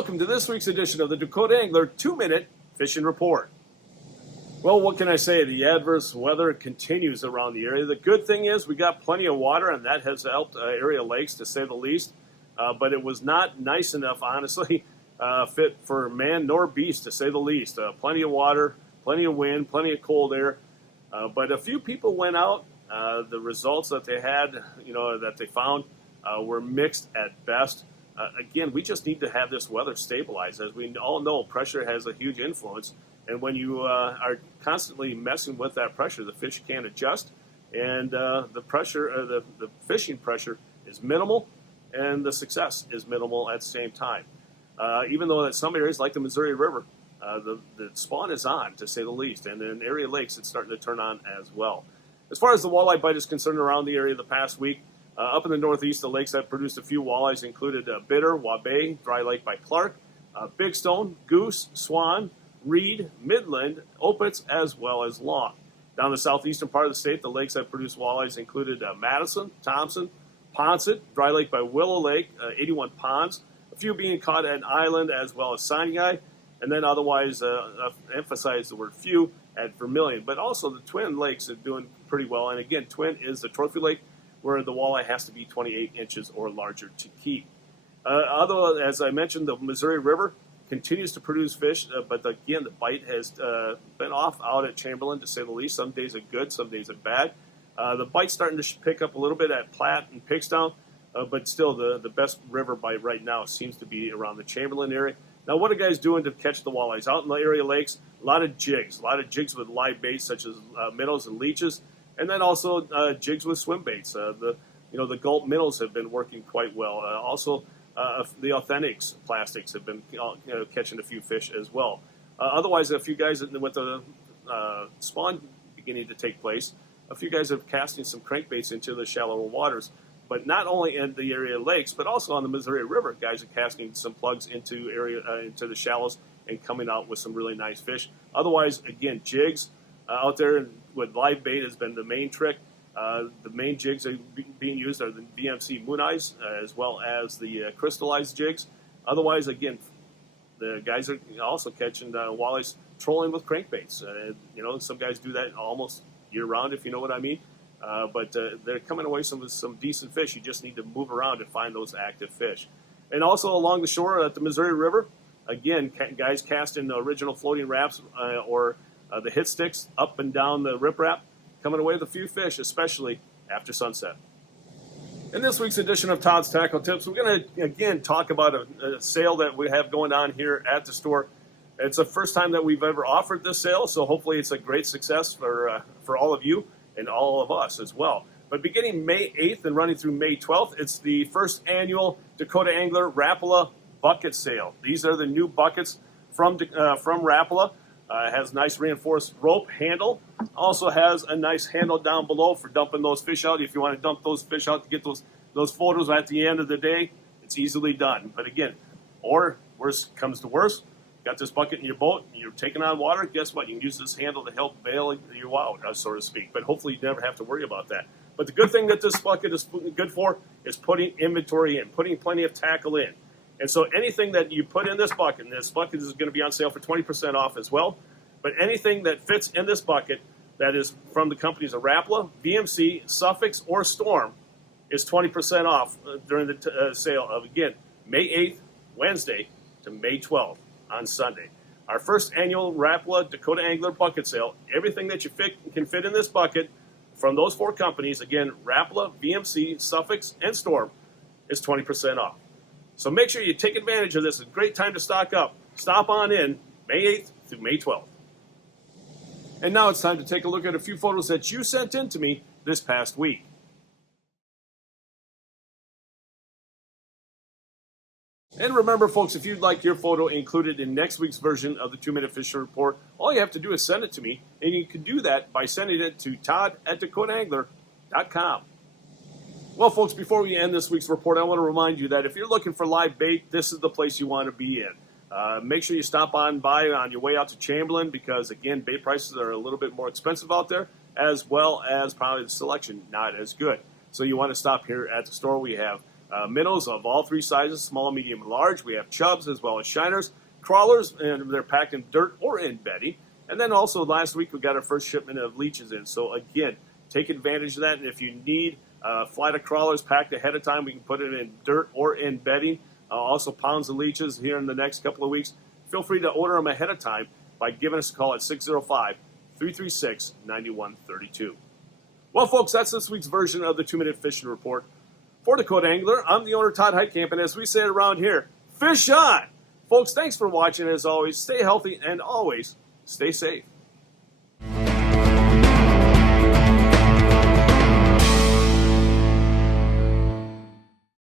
Welcome to this week's edition of the Dakota Angler 2-Minute Fishing Report. Well, what can I say? The adverse weather continues around the area. The good thing is we got plenty of water, and that has helped area lakes, to say the least. But it was not nice enough, honestly, fit for man nor beast, to say the least. Plenty of water, plenty of wind, plenty of cold air. But a few people went out. The results that they had, that they found were mixed at best. Again, we just need to have this weather stabilized. As we all know, pressure has a huge influence. And when you are constantly messing with that pressure, the fish can't adjust. And the pressure, the fishing pressure is minimal, and the success is minimal at the same time. Even though in some areas, like the Missouri River, the spawn is on, to say the least. And in area lakes, it's starting to turn on as well. As far as the walleye bite is concerned around the area the past week, up in the northeast, the lakes that produced a few walleyes included Bitter, Wabae, Dry Lake by Clark, Big Stone, Goose, Swan, Reed, Midland, Opitz, as well as Long. Down the southeastern part of the state, the lakes that produced walleyes included Madison, Thompson, Ponset, Dry Lake by Willow Lake, 81 ponds, a few being caught at Island as well as Sinai, and then otherwise emphasize the word few at Vermilion. But also the Twin Lakes are doing pretty well. And again, Twin is the trophy lake where the walleye has to be 28 inches or larger to keep. Although, as I mentioned, the Missouri River continues to produce fish, but again, the bite has been off out at Chamberlain, to say the least. Some days are good, some days are bad. The bite's starting to pick up a little bit at Platte and Pickstown, but still the best river bite right now seems to be around the Chamberlain area. Now, what are guys doing to catch the walleyes? Out in the area lakes, a lot of jigs with live baits such as minnows and leeches, and then also jigs with swim baits. The gulp minnows have been working quite well. Also, the Authentics plastics have been catching a few fish as well. Otherwise, a few guys with the spawn beginning to take place, a few guys are casting some crankbaits into the shallower waters. But not only in the area lakes, but also on the Missouri River, guys are casting some plugs into the shallows and coming out with some really nice fish. Otherwise, again, jigs out there with live bait has been the main trick. The main jigs are being used are the VMC Moon Eyes as well as the crystallized jigs. Otherwise, again, the guys are also catching walleyes trolling with crankbaits. Some guys do that almost year-round, if you know what I mean. But they're coming away with some decent fish. You just need to move around to find those active fish. And also along the shore at the Missouri River, again, guys casting the original floating raps or the hit sticks up and down the riprap, coming away with a few fish, especially after sunset. In this week's edition of Todd's Tackle Tips, we're going to, again, talk about a sale that we have going on here at the store. It's the first time that we've ever offered this sale, so hopefully it's a great success for all of you and all of us as well. But beginning May 8th and running through May 12th, it's the first annual Dakota Angler Rapala bucket sale. These are the new buckets from Rapala. It has nice reinforced rope handle. Also has a nice handle down below for dumping those fish out. If you want to dump those fish out to get those photos at the end of the day, it's easily done. But again, or worst comes to worst, got this bucket in your boat, and you're taking on water, guess what? You can use this handle to help bail you out, so to speak. But hopefully you never have to worry about that. But the good thing that this bucket is good for is putting inventory in, putting plenty of tackle in. And so anything that you put in this bucket, and this bucket is going to be on sale for 20% off as well, but anything that fits in this bucket that is from the companies of Rapala, VMC, Suffix, or Storm is 20% off during the sale of, again, May 8th, Wednesday, to May 12th. On Sunday. Our first annual Rapala Dakota Angler Bucket Sale. Everything that you can fit in this bucket from those four companies, again, Rapala, VMC, Suffix, and Storm, is 20% off. So make sure you take advantage of this. It's a great time to stock up. Stop on in May 8th through May 12th. And now it's time to take a look at a few photos that you sent in to me this past week. And remember, folks, if you'd like your photo included in next week's version of the 2-Minute Fishing Report, all you have to do is send it to me, and you can do that by sending it to todd@dakotaangler.com. Well, folks, before we end this week's report, I want to remind you that if you're looking for live bait, this is the place you want to be in. Make sure you stop by on your way out to Chamberlain because, again, bait prices are a little bit more expensive out there, as well as probably the selection not as good. So you want to stop here at the store. We have Minnows of all three sizes, small, medium, and large. We have chubs as well as shiners. Crawlers, and they're packed in dirt or in bedding. And then also last week we got our first shipment of leeches in. So again, take advantage of that. And if you need a flight of crawlers packed ahead of time, we can put it in dirt or in bedding. Also pounds of leeches here in the next couple of weeks. Feel free to order them ahead of time by giving us a call at 605-336-9132. Well, folks, that's this week's version of the 2-Minute Fishing Report. For Dakota Angler, I'm the owner, Todd Heitkamp, and as we say around here, fish on! Folks, thanks for watching. As always, stay healthy and always stay safe.